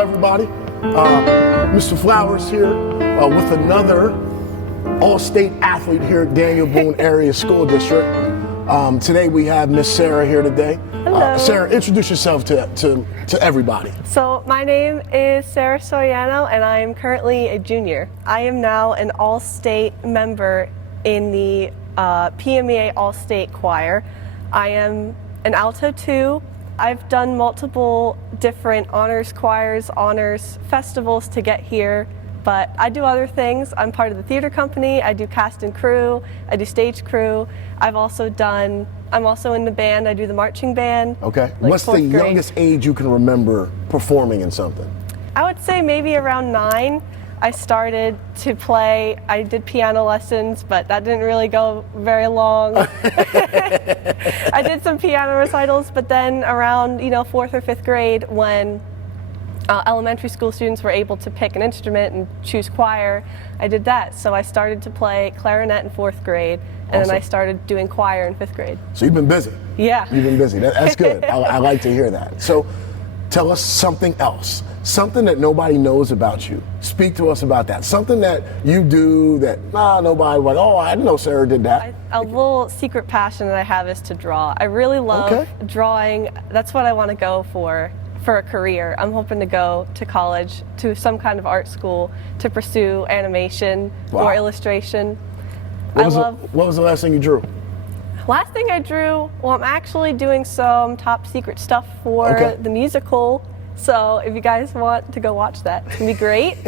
Hello, everybody. Mr. Flowers here with another All-State athlete here at Daniel Boone Area School District. Today we have Miss Sarah here today. Hello. Sarah, introduce yourself to everybody. So my name is Sarah Soriano and I am currently a junior. I am now an All-State member in the PMEA All-State Choir. I am an alto 2. I've done multiple different honors choirs, honors festivals to get here, but I do other things. I'm part of the theater company, I do cast and crew, I do stage crew. I'm also in the band, I do the marching band. Okay. Like What's the youngest age you can remember performing in something? I would say maybe around 9. I started to play, I did piano lessons, but that didn't really go very long. I did some piano recitals, but then around 4th or 5th grade, when elementary school students were able to pick an instrument and choose choir, I did that. So I started to play clarinet in 4th grade, and then I started doing choir in 5th grade. So you've been busy. Yeah. You've been busy. That's good. I like to hear that. So tell us something else. Something that nobody knows about you. Speak to us about that. Something that you do that nobody like, oh, I didn't know Sarah did that. A little secret passion that I have is to draw. I really love drawing. That's what I want to go for a career. I'm hoping to go to college, to some kind of art school, to pursue animation or illustration. What was the last thing you drew? Last thing I drew, well, I'm actually doing some top secret stuff for the musical. So if you guys want to go watch that, it's gonna be great.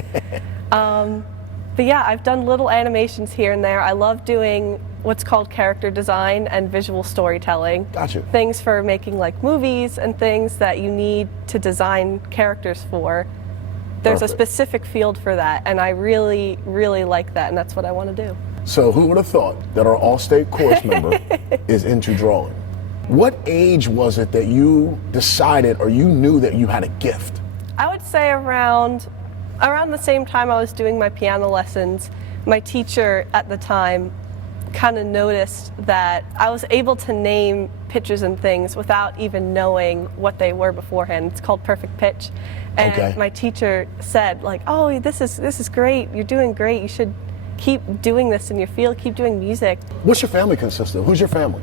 But yeah, I've done little animations here and there. I love doing what's called character design and visual storytelling. Gotcha. Things for making like movies and things that you need to design characters for. There's a specific field for that, and I really, really like that, and that's what I want to do. So who would have thought that our All-State Chorus member is into drawing? What age was it that you decided or you knew that you had a gift? I would say around the same time I was doing my piano lessons, my teacher at the time kind of noticed that I was able to name pitches and things without even knowing what they were beforehand. It's called perfect pitch. And my teacher said, like, oh, this is great. You're doing great. You should keep doing this in your field. Keep doing music. What's your family consist of? Who's your family?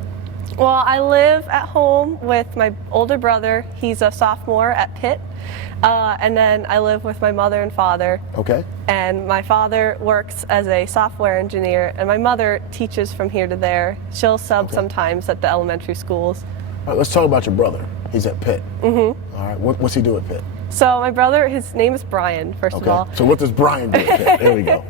Well, I live at home with my older brother. He's a sophomore at Pitt. And then I live with my mother and father. Okay. And my father works as a software engineer, and my mother teaches from here to there. She'll sub sometimes at the elementary schools. All right, let's talk about your brother. He's at Pitt. Mm-hmm. All right, what's he do at Pitt? So my brother, his name is Brian, first of all. So what does Brian do at Pitt? There we go.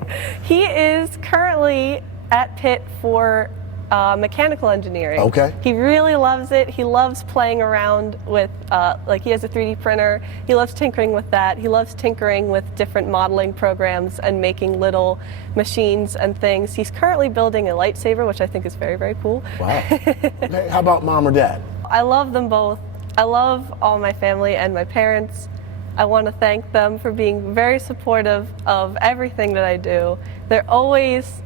He is currently at Pitt for mechanical engineering. Okay. He really loves it. He loves playing around with, he has a 3D printer. He loves tinkering with that. He loves tinkering with different modeling programs and making little machines and things. He's currently building a lightsaber, which I think is very, very cool. Wow. Okay. How about mom or dad? I love them both. I love all my family and my parents. I want to thank them for being very supportive of everything that I do. They're always,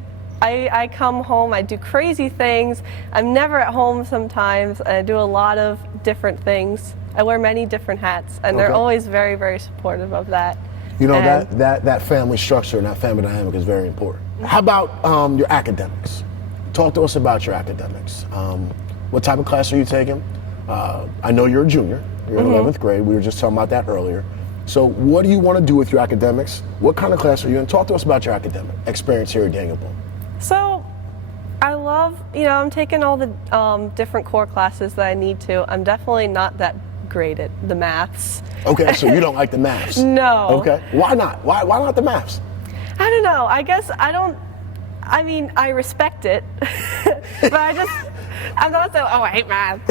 I come home, I do crazy things. I'm never at home sometimes. I do a lot of different things. I wear many different hats, and they're always very, very supportive of that. You know, that family structure and that family dynamic is very important. How about your academics? Talk to us about your academics. What type of class are you taking? I know you're a junior. You're in 11th grade. We were just talking about that earlier. So what do you want to do with your academics? What kind of class are you in? Talk to us about your academic experience here at Daniel Boone. So I love, I'm taking all the different core classes that I need to. I'm definitely not that great at the maths. Okay, so you don't like the maths? No. Okay, why not? Why not the maths? I don't know. I guess I respect it, but I'm not saying, oh, I hate math.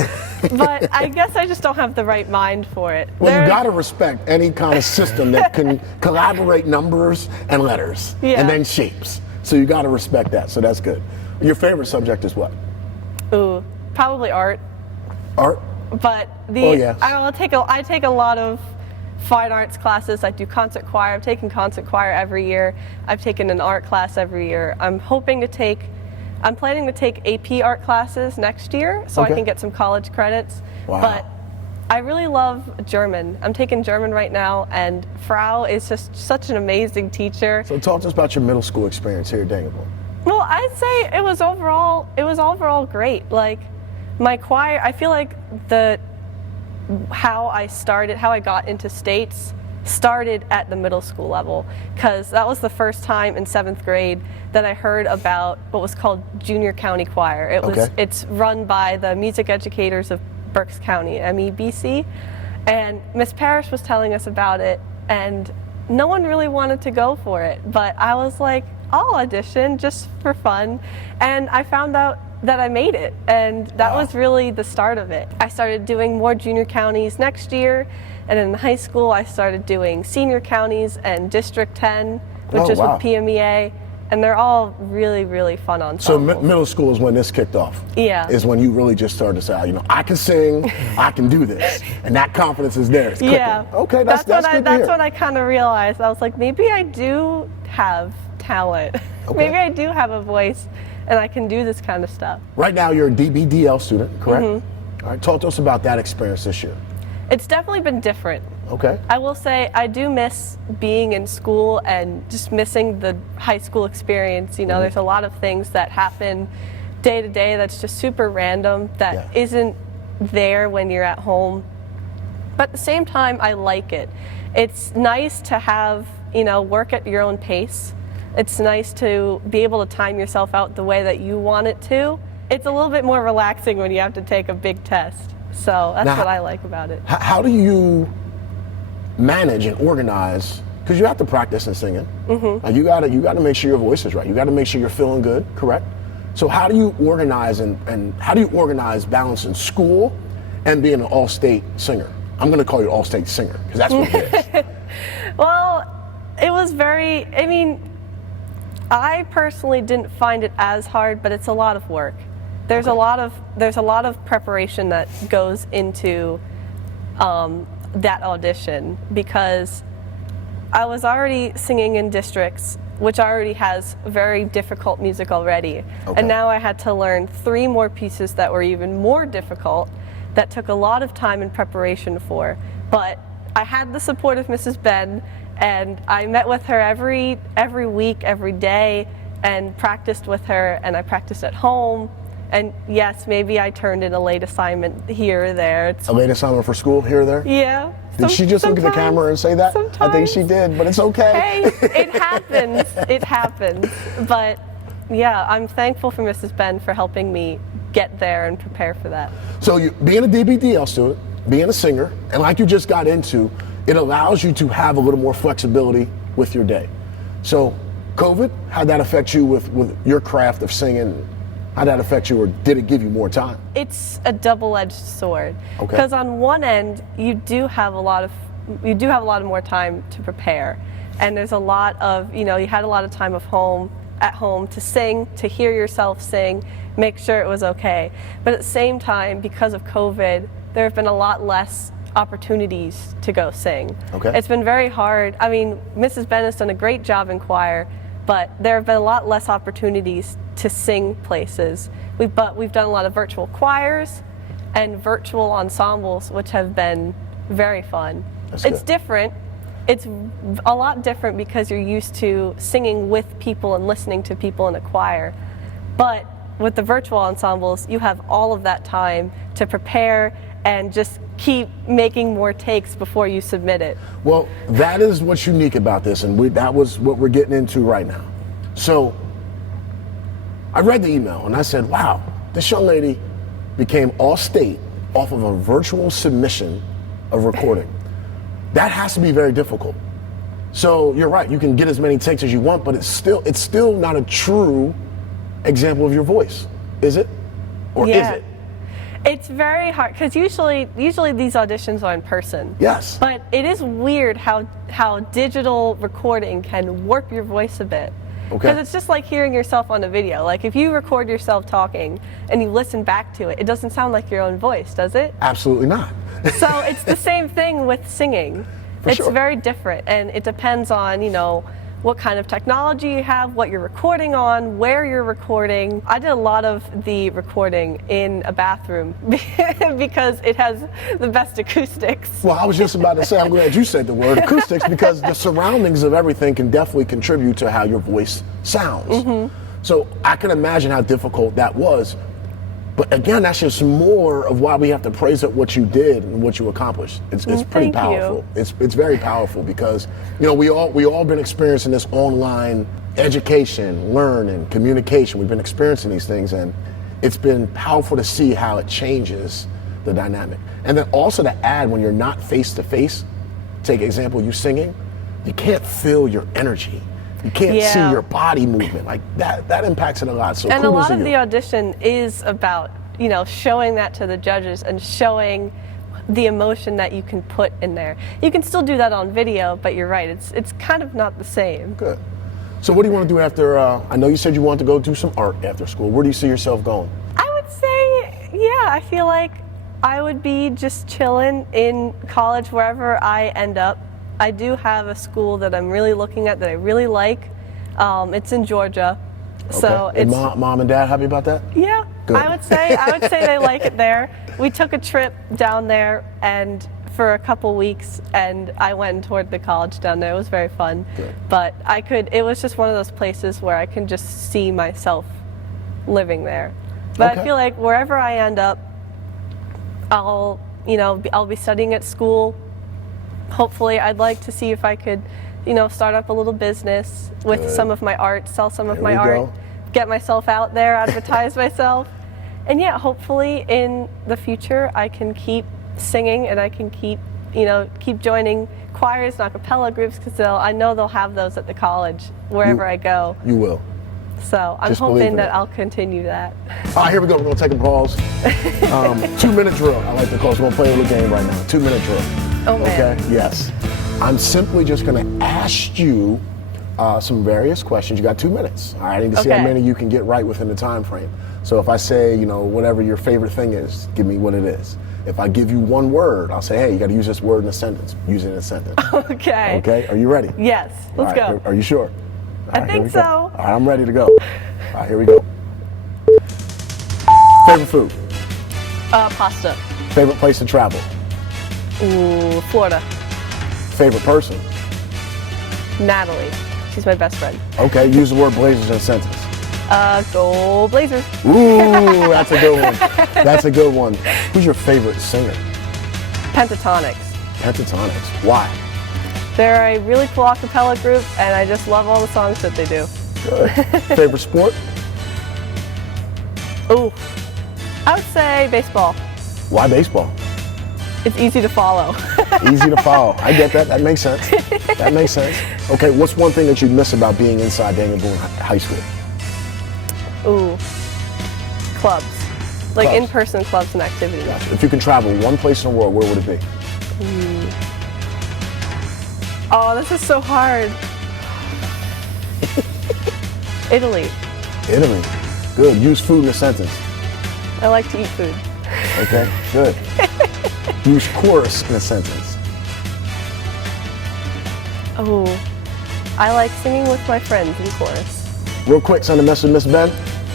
But I guess I just don't have the right mind for it. Well, you got to respect any kind of system that can collaborate numbers and letters and then shapes. So you got to respect that. So that's good. Your favorite subject is what? Ooh, probably art. Art? But I take a lot of fine arts classes. I do concert choir. I've taken concert choir every year. I've taken an art class every year. I'm planning to take AP art classes next year so I can get some college credits. Wow. But I really love German. I'm taking German right now, and Frau is just such an amazing teacher. So talk to us about your middle school experience here at Danglewood. Well, I'd say it was overall great. Like my choir, I feel like how I got into states started at the middle school level, because that was the first time in 7th grade that I heard about what was called Junior County Choir. It's run by the music educators of Berks County, MEBC, and Miss Parrish was telling us about it, and no one really wanted to go for it, but I was like, I'll audition just for fun, and I found out that I made it, and that was really the start of it. I started doing more junior counties next year, and in high school I started doing senior counties and District 10, which is with PMEA, and they're all really, really fun ensembles. So middle school is when this kicked off. Yeah. Is when you really just started to say, I can sing, I can do this, and that confidence is there. It's clicking. Yeah. Okay, that's good to hear. That's when I kind of realized. I was like, maybe I do have talent. Okay. Maybe I do have a voice, and I can do this kind of stuff. Right now you're a DBDL student, correct? All right, talk to us about that experience this year. It's definitely been different. Okay. I will say I do miss being in school and just missing the high school experience. There's a lot of things that happen day to day that's just super random that isn't there when you're at home. But at the same time, I like it. It's nice to have, work at your own pace. It's nice to be able to time yourself out the way that you want it to. It's a little bit more relaxing when you have to take a big test. So that's what I like about it. How do you manage and organize? Because you have to practice and singing. You got to make sure your voice is right. You got to make sure you're feeling good, correct? So how do you organize and how do you organize balancing school and being an all-state singer? I'm going to call you an all-state singer because that's what it is. Well, it was I personally didn't find it as hard, but it's a lot of work. There's a lot of preparation that goes into that audition, because I was already singing in districts, which already has very difficult music already, and now I had to learn 3 more pieces that were even more difficult, that took a lot of time and preparation for. But I had the support of Mrs. Ben, and I met with her every week, every day, and practiced with her, and I practiced at home. And yes, maybe I turned in a late assignment here or there. A late assignment for school here or there? Yeah. Did she just look at the camera and say that? Sometimes. I think she did, but it's okay. Hey, it happens. It happens. But yeah, I'm thankful for Mrs. Ben for helping me get there and prepare for that. So you, being a DBDL student, being a singer, and like you just got into, it allows you to have a little more flexibility with your day. So COVID, how'd that affect you with your craft of singing? How'd that affect you, or did it give you more time? It's a double-edged sword. Okay. Because on one end, you do have a lot more time to prepare, and there's a lot of, you had a lot of time at home to sing, to hear yourself sing, make sure it was okay. But at the same time, because of COVID, there have been a lot less opportunities to go sing. Okay. It's been very hard. I mean, Mrs. Ben has done a great job in choir, but there have been a lot less opportunities to sing places. But we've done a lot of virtual choirs and virtual ensembles, which have been very fun. It's different. It's a lot different because you're used to singing with people and listening to people in a choir. But with the virtual ensembles, you have all of that time to prepare and just keep making more takes before you submit it. Well, that is what's unique about this, and that was what we're getting into right now. So I read the email and I said, wow, this young lady became all-state off of a virtual submission of recording. That has to be very difficult. So you're right, you can get as many takes as you want, but it's still not a true example of your voice, is it? Or is it? It's very hard, because usually these auditions are in person. Yes. But it is weird how digital recording can warp your voice a bit. Because it's just like hearing yourself on a video. Like if you record yourself talking and you listen back to it, it doesn't sound like your own voice, does it? Absolutely not. So it's the same thing with singing. It's very different, and it depends on, what kind of technology you have, what you're recording on, where you're recording. I did a lot of the recording in a bathroom because it has the best acoustics. Well, I was just about to say, I'm glad you said the word acoustics, because the surroundings of everything can definitely contribute to how your voice sounds. So I can imagine how difficult that was. But again, that's just more of why we have to praise up what you did and what you accomplished. It's pretty Thank powerful. you. It's very powerful, because we all been experiencing this online education, learning, communication. We've been experiencing these things, and it's been powerful to see how it changes the dynamic. And then also to add, when you're not face to face, take example, you singing, you can't feel your energy. You can't see your body movement. Like that impacts it a lot. So and a kudos lot to of you. the audition is about, showing that to the judges and showing the emotion that you can put in there. You can still do that on video, but you're right, it's kind of not the same. Good. So what do you want to do after, I know you said you want to go do some art after school. Where do you see yourself going? I would say, I feel like I would be just chilling in college wherever I end up. I do have a school that I'm really looking at that I really like. It's in Georgia. Okay. So and it's mom and dad happy about that? Yeah. Good. I would say they like it there. We took a trip down there and for a couple weeks, and I went and toured the college down there. It was very fun. Good. But it was just one of those places where I can just see myself living there. But I feel like wherever I end up, I'll be studying at school. Hopefully, I'd like to see if I could, start up a little business with some of my art, sell some of my art, get myself out there, advertise myself. And hopefully in the future I can keep singing, and I can keep joining choirs and a cappella groups, because I know they'll have those at the college wherever I go. You will. So I'm hoping that I'll continue that. All right, here we go. We're going to take a pause. 2-minute drill. I like to call it. We're going to play a little game right now. 2-minute drill. Oh, man. Okay? Yes. I'm simply just going to ask you some various questions. You got 2 minutes. All right? I need to see how many you can get right within the time frame. So if I say, whatever your favorite thing is, give me what it is. If I give you one word, I'll say, hey, you got to use this word in a sentence. Use it in a sentence. Okay. Okay? Are you ready? Yes. Let's go. Are you sure? I think so. All right, I'm ready to go. All right, here we go. Favorite food? Pasta. Favorite place to travel? Ooh, Florida. Favorite person? Natalie. She's my best friend. Okay, use the word Blazers in a sentence. Go Blazers. Ooh, that's a good one. That's a good one. Who's your favorite singer? Pentatonics. Pentatonics. Why? They're a really cool a cappella group, and I just love all the songs that they do. Good. Favorite sport? Ooh, I would say baseball. Why baseball? It's easy to follow. Easy to follow. I get that. That makes sense. That makes sense. Okay, what's one thing that you miss about being inside Daniel Boone High School? Ooh, clubs. Like Clubs. in-person clubs and activities. Gotcha. If you could travel one place in the world, where would it be? Oh, this is so hard. Italy. Italy. Good. Use food in a sentence. I like to eat food. Okay, good. Use chorus in a sentence. Oh, I like singing with my friends in chorus. Real quick, send a message to Miss Ben.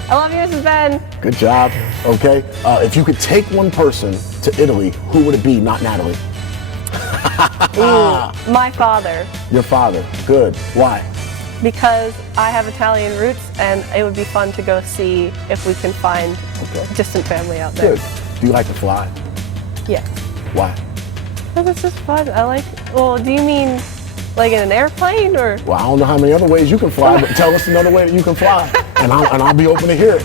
I love you, Mrs. Ben. Good job. Okay. If you could take one person to Italy, who would it be? Not Natalie. Ooh, my father. Your father. Good. Why? Because I have Italian roots, and it would be fun to go see if we can find distant family out there. Good. Do you like to fly? Yeah. Why? Because it's just fun. Well, do you mean like in an airplane or? Well, I don't know how many other ways you can fly, but tell us another way that you can fly, and I'll be open to hear it.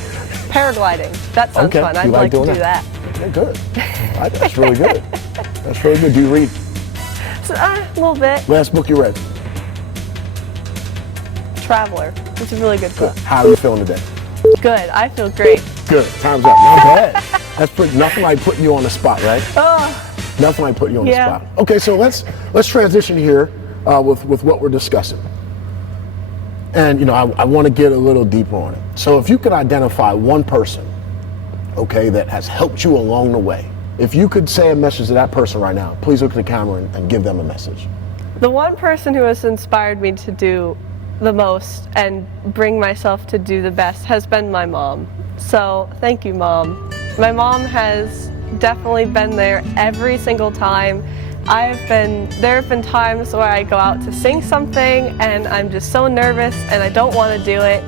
Paragliding. That sounds fun. I'd like to do that. Okay, good. All right, that's really good. That's really good. Do you read? So, a little bit. Last book you read? Traveler. It's a really good book. How are you feeling today? Good. I feel great. Good. Time's up. Not bad. That's nothing like putting you on the spot, right? Nothing like putting you on the spot. Okay, so let's transition here with what we're discussing. And I want to get a little deeper on it. So if you could identify one person, okay, that has helped you along the way, if you could say a message to that person right now, please look at the camera and give them a message. The one person who has inspired me to do the most and bring myself to do the best has been my mom. So thank you, Mom. My mom has definitely been there every single time. There have been times where I go out to sing something and I'm just so nervous and I don't want to do it,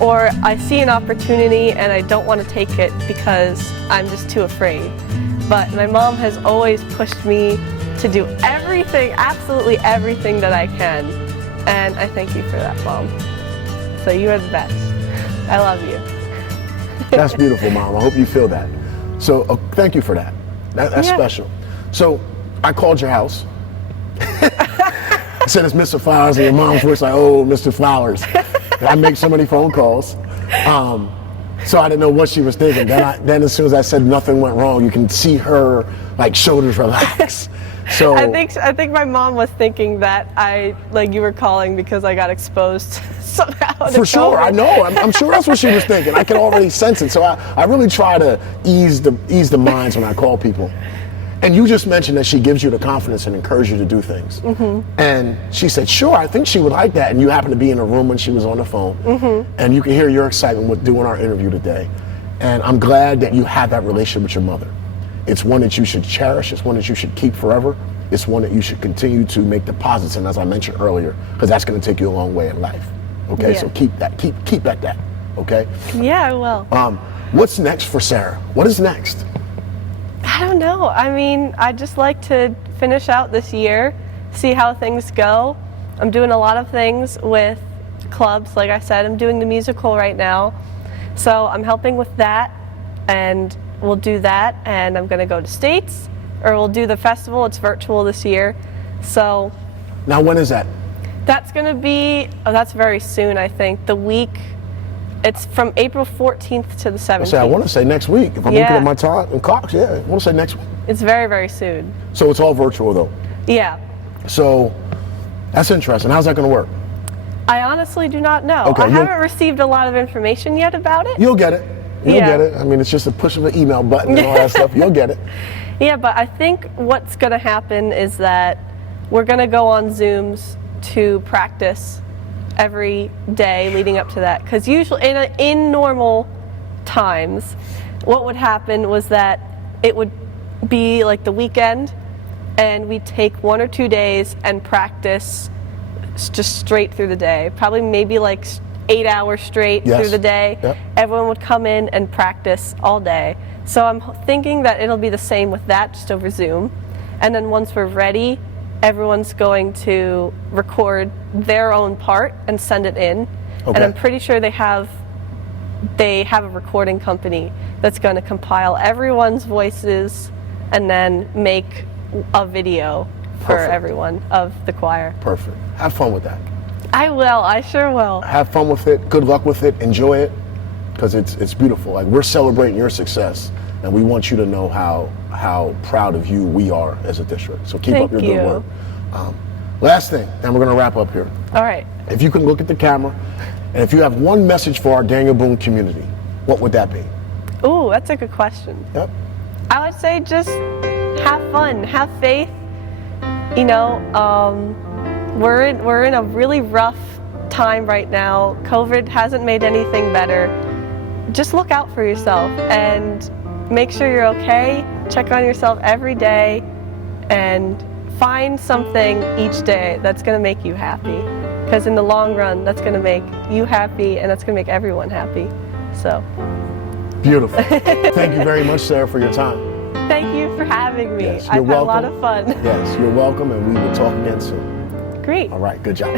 or I see an opportunity and I don't want to take it because I'm just too afraid. But my mom has always pushed me to do everything, absolutely everything that I can. And I thank you for that, Mom. So you are the best. I love you. That's beautiful, Mom. I hope you feel that. So thank you for that. That's special. So I called your house. I said it's Mr. Flowers, and your mom's voice like, oh, Mr. Flowers. I make so many phone calls. So I didn't know what she was thinking. Then as soon as I said nothing went wrong, you can see her like shoulders relax. So I think my mom was thinking that you were calling because I got exposed somehow. For sure, I know. I'm sure that's what she was thinking. I can already sense it. So I really try to ease the minds when I call people. And you just mentioned that she gives you the confidence and encourages you to do things. Mm-hmm. And she said, sure, I think she would like that. And you happened to be in a room when she was on the phone. Mm-hmm. And you can hear your excitement with doing our interview today. And I'm glad that you have that relationship with your mother. It's one that you should cherish. It's one that you should keep forever. It's one that you should continue to make deposits in, as I mentioned earlier, because that's going to take you a long way in life. Okay, so keep at that. Okay. Yeah, I will. What's next for Sarah? What is next? I don't know. I mean, I'd just like to finish out this year, see how things go. I'm doing a lot of things with clubs. Like I said, I'm doing the musical right now. So I'm helping with that, and we'll do that. And I'm going to go to states, or we'll do the festival. It's virtual this year. So. Now, when is that? That's going to be, that's very soon, I think. It's from April 14th to the 17th. I want to say next week. If I'm looking at my time and clocks, I want to say next week. It's very, very soon. So it's all virtual, though? Yeah. So that's interesting. How's that going to work? I honestly do not know. Okay, I haven't received a lot of information yet about it. You'll get it. You'll get it. I mean, it's just a push of an email button and all that stuff. You'll get it. Yeah, but I think what's going to happen is that we're going to go on Zooms to practice every day leading up to that, because usually in normal times what would happen was that it would be like the weekend and we'd take 1 or 2 days and practice just straight through the day, probably maybe like 8 hours straight through the day. Yep. Everyone would come in and practice all day. So I'm thinking that it'll be the same with that, just over Zoom. And then once we're ready, everyone's going to record their own part and send it in. Okay. And I'm pretty sure they have a recording company that's going to compile everyone's voices and then make a video for everyone of the choir. Perfect. Have fun with that. I will. I sure will. Have fun with it. Good luck with it. Enjoy it, because it's beautiful. Like, we're celebrating your success, and we want you to know how proud of you we are as a district. So keep up your good work. Last thing, and we're going to wrap up here. All right. If you can look at the camera, and if you have one message for our Daniel Boone community, what would that be? Ooh, that's a good question. Yep. I would say just have fun, have faith. You know, we're in a really rough time right now. COVID hasn't made anything better. Just look out for yourself and make sure you're okay. Check on yourself every day and find something each day that's going to make you happy. Because in the long run, that's going to make you happy and that's going to make everyone happy. So. Beautiful. Thank you very much, Sarah, for your time. Thank you for having me. Yes, I've had a lot of fun. Yes, you're welcome, and we will talk again soon. Great. All right, good job.